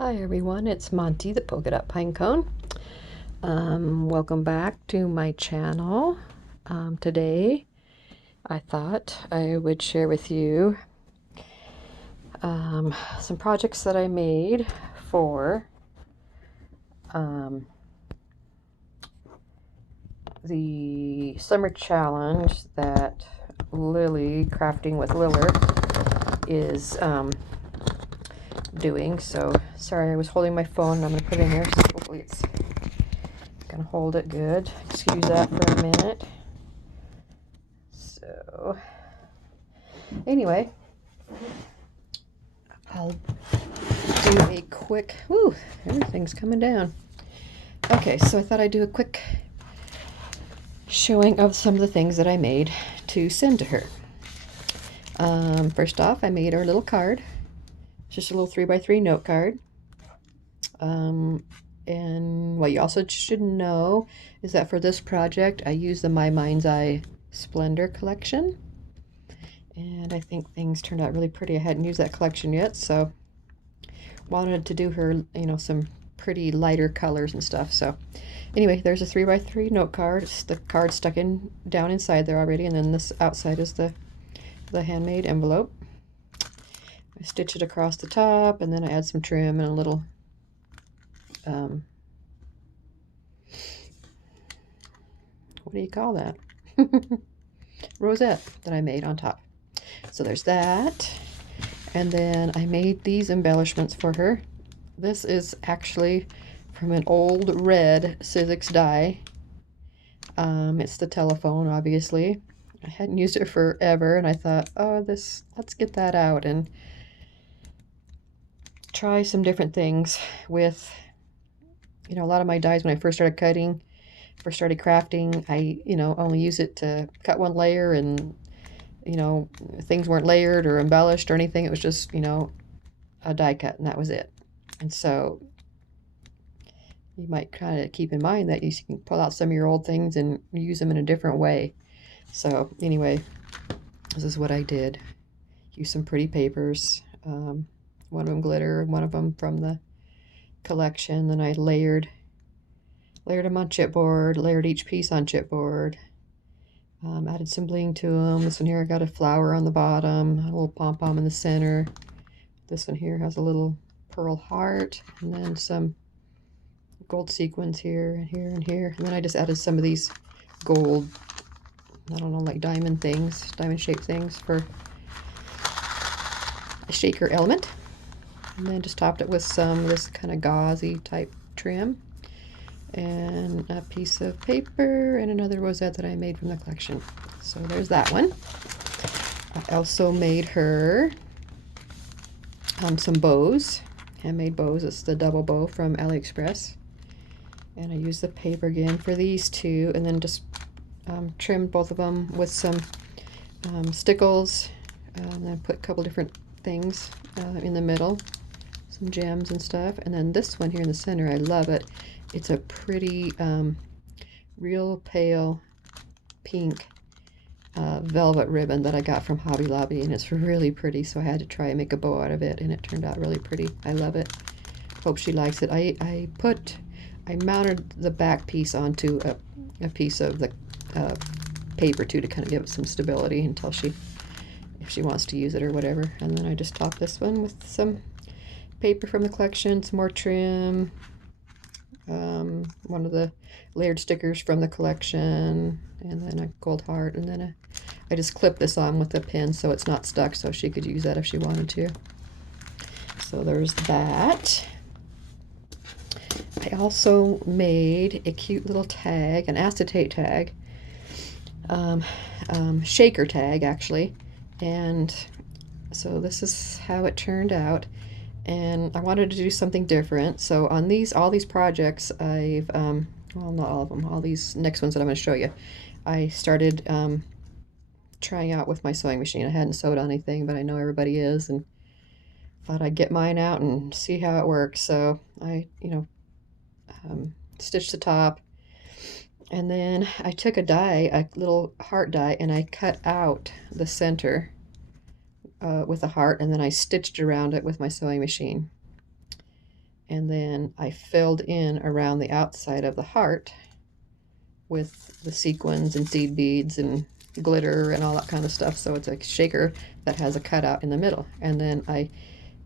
Hi everyone, it's Monty, the polka dot pine cone. Welcome back to my channel. Today I thought I would share with you some projects that I made for the summer challenge that Lily, Crafting with Liller, is doing. So sorry, I was holding my phone. I'm going to put it in here, so hopefully it's gonna hold it good. Excuse that for a minute. So anyway, I'll do a quick, whoo, everything's coming down. Okay, so I thought I'd do a quick showing of some of the things that I made to send to her. First off, I made our little card. It's just a little 3x3 note card. And what you also should know is that for this project, I used the My Mind's Eye Splendor collection. And I think things turned out really pretty. I hadn't used that collection yet, so wanted to do her, some pretty lighter colors and stuff. So anyway, there's a 3x3 note card. It's the card stuck down inside there already, and then this outside is the handmade envelope. I stitch it across the top, and then I add some trim and a little what do you call that? Rosette that I made on top. So there's that. And then I made these embellishments for her. This is actually from an old red Sizzix die. It's the telephone, obviously. I hadn't used it forever, and I thought, oh, let's get that out and try some different things with, a lot of my dies when I first started crafting, I, only use it to cut one layer, and, things weren't layered or embellished or anything. It was just, a die cut, and that was it. And so you might kind of keep in mind that you can pull out some of your old things and use them in a different way. So anyway, this is what I did. Use some pretty papers. One of them glitter, one of them from the collection. Then I layered them on chipboard, layered each piece on chipboard. Added some bling to them. This one here, I got a flower on the bottom, a little pom-pom in the center. This one here has a little pearl heart, and then some gold sequins here and here and here. And then I just added some of these gold, I don't know, like diamond shaped things for a shaker element. And then just topped it with some of this kind of gauzy type trim, and a piece of paper, and another rosette that I made from the collection. So there's that one. I also made her some bows, handmade bows. It's the double bow from AliExpress. And I used the paper again for these two, and then just trimmed both of them with some stickles. And then put a couple different things in the middle, some gems and stuff. And then this one here in the center, I love it. It's a pretty, real pale pink velvet ribbon that I got from Hobby Lobby, and it's really pretty, so I had to try and make a bow out of it, and it turned out really pretty. I love it. Hope she likes it. I mounted the back piece onto a piece of the paper too, to kind of give it some stability until if she wants to use it or whatever. And then I just topped this one with some paper from the collection, some more trim, one of the layered stickers from the collection, and then a gold heart. And then I just clipped this on with a pin so it's not stuck, so she could use that if she wanted to. So there's that. I also made a cute little tag, an acetate tag, shaker tag actually, and so this is how it turned out. And I wanted to do something different, so on all these projects, I've well, not all of them, all these next ones that I'm going to show you, I started trying out with my sewing machine. I hadn't sewed on anything, but I know everybody is, and thought I'd get mine out and see how it works. So I stitched the top, and then I took a die, a little heart die, and I cut out the center with a heart, and then I stitched around it with my sewing machine. and then I filled in around the outside of the heart with the sequins and seed beads and glitter and all that kind of stuff. So it's a shaker that has a cutout in the middle. And then I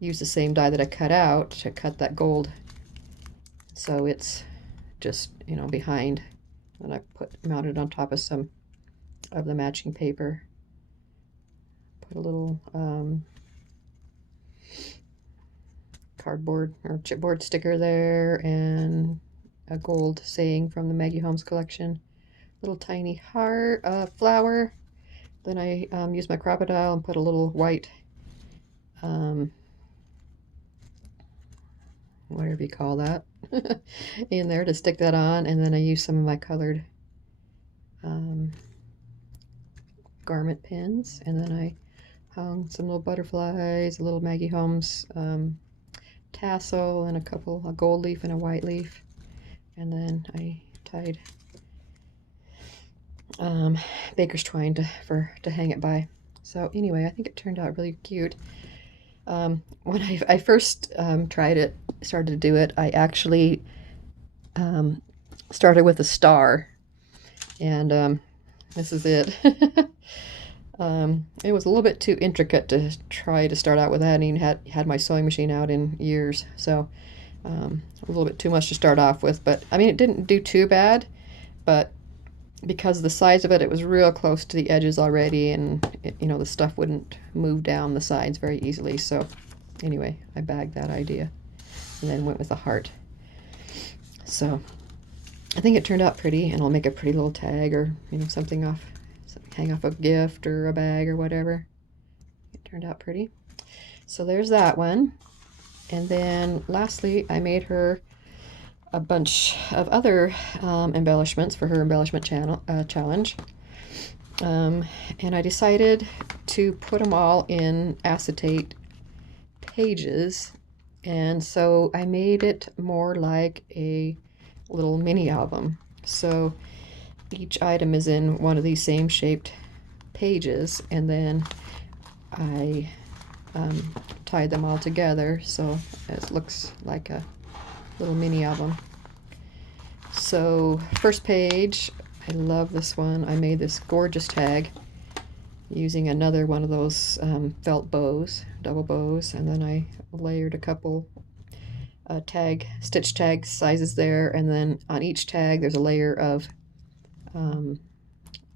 use the same die that I cut out to cut that gold, so it's just, you know, behind. And I mounted on top of some of the matching paper. Put a little cardboard or chipboard sticker there, and a gold saying from the Maggie Holmes collection. Little tiny heart flower. Then I used my crocodile and put a little white whatever you call that in there to stick that on, and then I used some of my colored garment pins, and then I hung some little butterflies, a little Maggie Holmes tassel, and a gold leaf and a white leaf, and then I tied baker's twine to hang it by. So anyway, I think it turned out really cute. When I first started to do it, I actually started with a star, and this is it. It was a little bit too intricate to try to start out with. I hadn't even had my sewing machine out in years, so a little bit too much to start off with. But I mean, it didn't do too bad, but because of the size of it, it was real close to the edges already, and you know, the stuff wouldn't move down the sides very easily. So anyway, I bagged that idea and then went with the heart. So I think it turned out pretty, and I'll make a pretty little tag, or you know, something hang off a gift or a bag or whatever. It turned out pretty. So there's that one. And then lastly, I made her a bunch of other embellishments for her embellishment challenge. And I decided to put them all in acetate pages. And so I made it more like a little mini album. So each item is in one of these same shaped pages, and then I tied them all together so it looks like a little mini album. So first page, I love this one. I made this gorgeous tag using another one of those felt bows, double bows, and then I layered a couple stitch tag sizes there, and then on each tag there's a layer of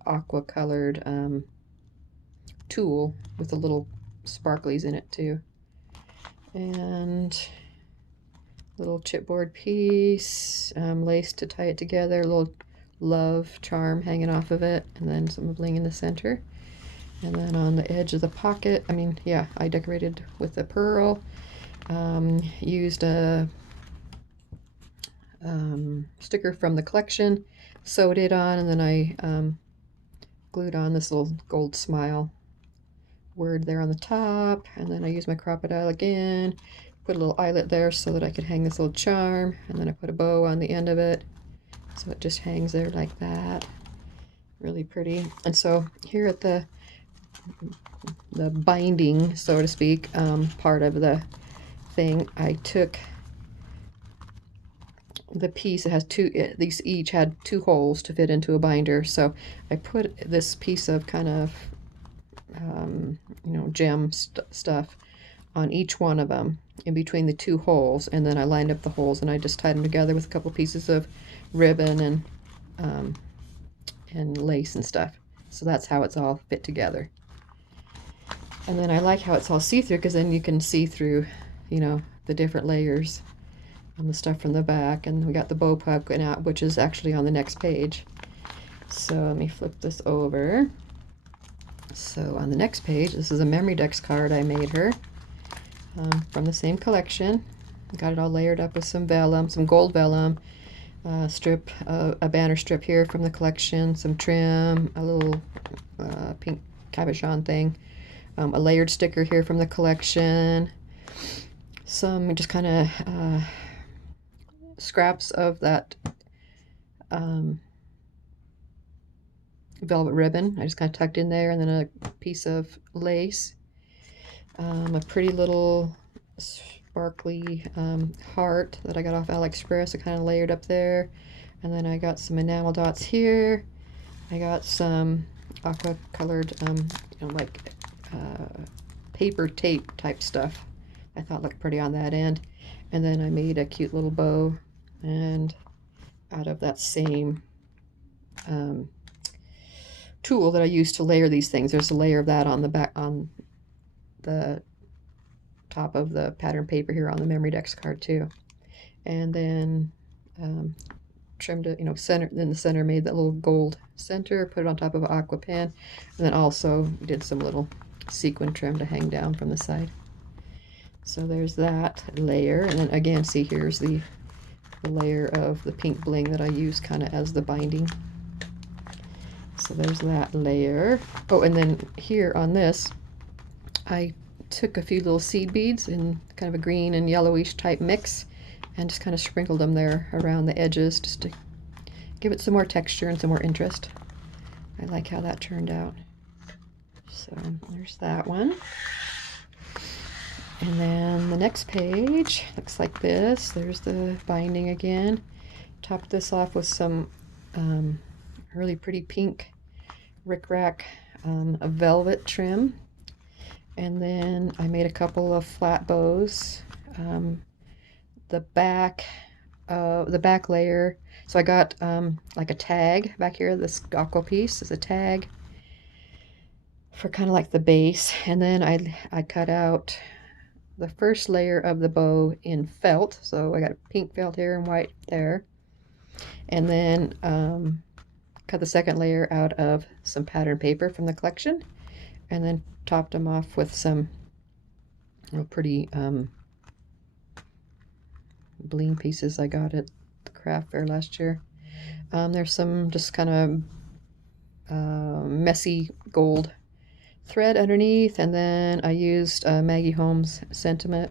aqua colored tulle with the little sparklies in it too, and little chipboard piece, lace to tie it together, a little love charm hanging off of it, and then some bling in the center. And then on the edge of the pocket, I decorated with the pearl, used a sticker from the collection, sewed it on, and then I glued on this little gold smile word there on the top, and then I used my crocodile again, put a little eyelet there so that I could hang this little charm, and then I put a bow on the end of it so it just hangs there like that. Really pretty. And so here at the binding, so to speak, part of the thing, I took the piece. It has these each had 2 holes to fit into a binder, so I put this piece of kind of gem stuff on each one of them in between the 2 holes, and then I lined up the holes and I just tied them together with a couple pieces of ribbon and lace and stuff. So that's how it's all fit together. And then I like how it's all see-through, because then you can see through, the different layers on the stuff from the back. And we got the bow poking out, which is actually on the next page. So let me flip this over. So on the next page, this is a memory decks card I made her from the same collection. Got it all layered up with some vellum, some gold vellum, a banner strip here from the collection, some trim, a little pink cabochon thing, a layered sticker here from the collection, some just kind of scraps of that velvet ribbon I just kind of tucked in there, and then a piece of lace, a pretty little sparkly heart that I got off AliExpress. I kind of layered up there. And then I got some enamel dots here. I got some aqua colored, like paper tape type stuff. I thought looked pretty on that end. And then I made a cute little bow, and out of that same tool that I used to layer these things, there's a layer of that on the back, on the top of the pattern paper here on the Memory Dex card too. And then trimmed it, center, in the center, made that little gold center, put it on top of an aqua pen, and then also did some little sequin trim to hang down from the side. So there's that layer, and then again, see, here's the layer of the pink bling that I use kind of as the binding. So there's that layer. Oh, and then here on this, I took a few little seed beads in kind of a green and yellowish type mix, and just kind of sprinkled them there around the edges just to give it some more texture and some more interest. I like how that turned out. So there's that one. And then the next page looks like this. There's the binding again. Topped this off with some really pretty pink rickrack a velvet trim. And then I made a couple of flat bows. The back layer, so I got like a tag back here. This aqua piece is a tag for kind of like the base, and then I cut out the first layer of the bow in felt, so I got pink felt here and white there, and then cut the second layer out of some pattern paper from the collection, and then topped them off with some pretty bling pieces I got at the craft fair last year. There's some just kind of messy gold thread underneath, and then I used Maggie Holmes sentiment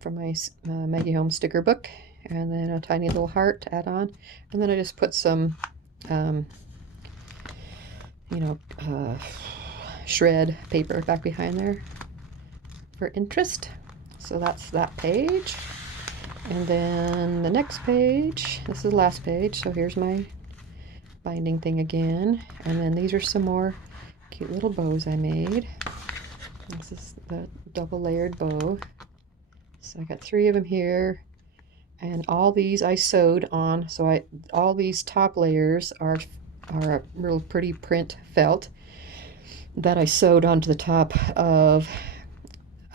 from my Maggie Holmes sticker book, and then a tiny little heart to add on, and then I just put some shred paper back behind there for interest. So that's that page. And then the next page, this is the last page, so here's my binding thing again, and then these are some more cute little bows I made. This is the double layered bow. So I got 3 of them here, and all these I sewed on. So all these top layers are a real pretty print felt that I sewed onto the top of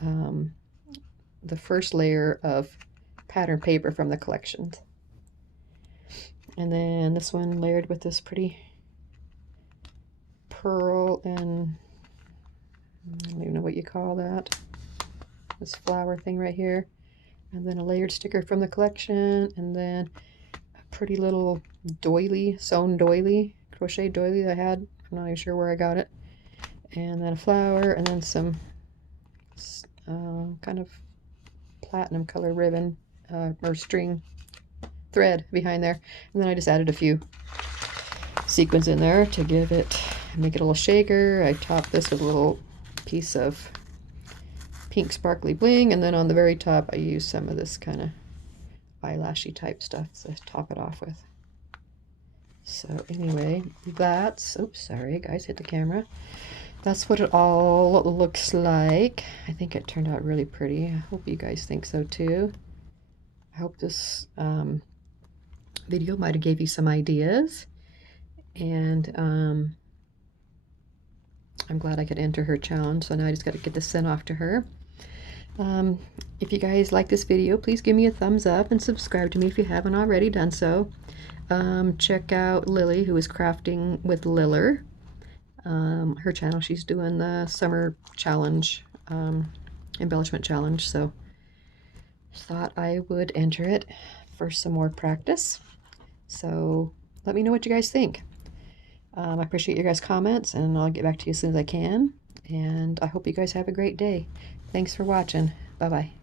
the first layer of pattern paper from the collections. And then this one layered with this pretty pearl and I don't even know what you call that, this flower thing right here, and then a layered sticker from the collection, and then a pretty little doily, sewn doily, crochet doily that I had. I'm not even sure where I got it. And then a flower, and then some kind of platinum color ribbon or string thread behind there, and then I just added a few sequins in there to give it, make it a little shaker. I topped this with a little piece of pink sparkly bling, and then on the very top I used some of this kind of eyelashy type stuff to top it off with. So anyway, that's, oops, sorry guys, hit the camera. That's what it all looks like. I think it turned out really pretty. I hope you guys think so too. I hope this video might have gave you some ideas, and I'm glad I could enter her challenge. So now I just got to get this sent off to her. If you guys like this video, please give me a thumbs up and subscribe to me if you haven't already done so. Check out Lily, who is crafting with Liller. Her channel, she's doing the summer challenge, embellishment challenge, so thought I would enter it for some more practice. So let me know what you guys think. I appreciate your guys' comments, and I'll get back to you as soon as I can, and I hope you guys have a great day. Thanks for watching. Bye-bye.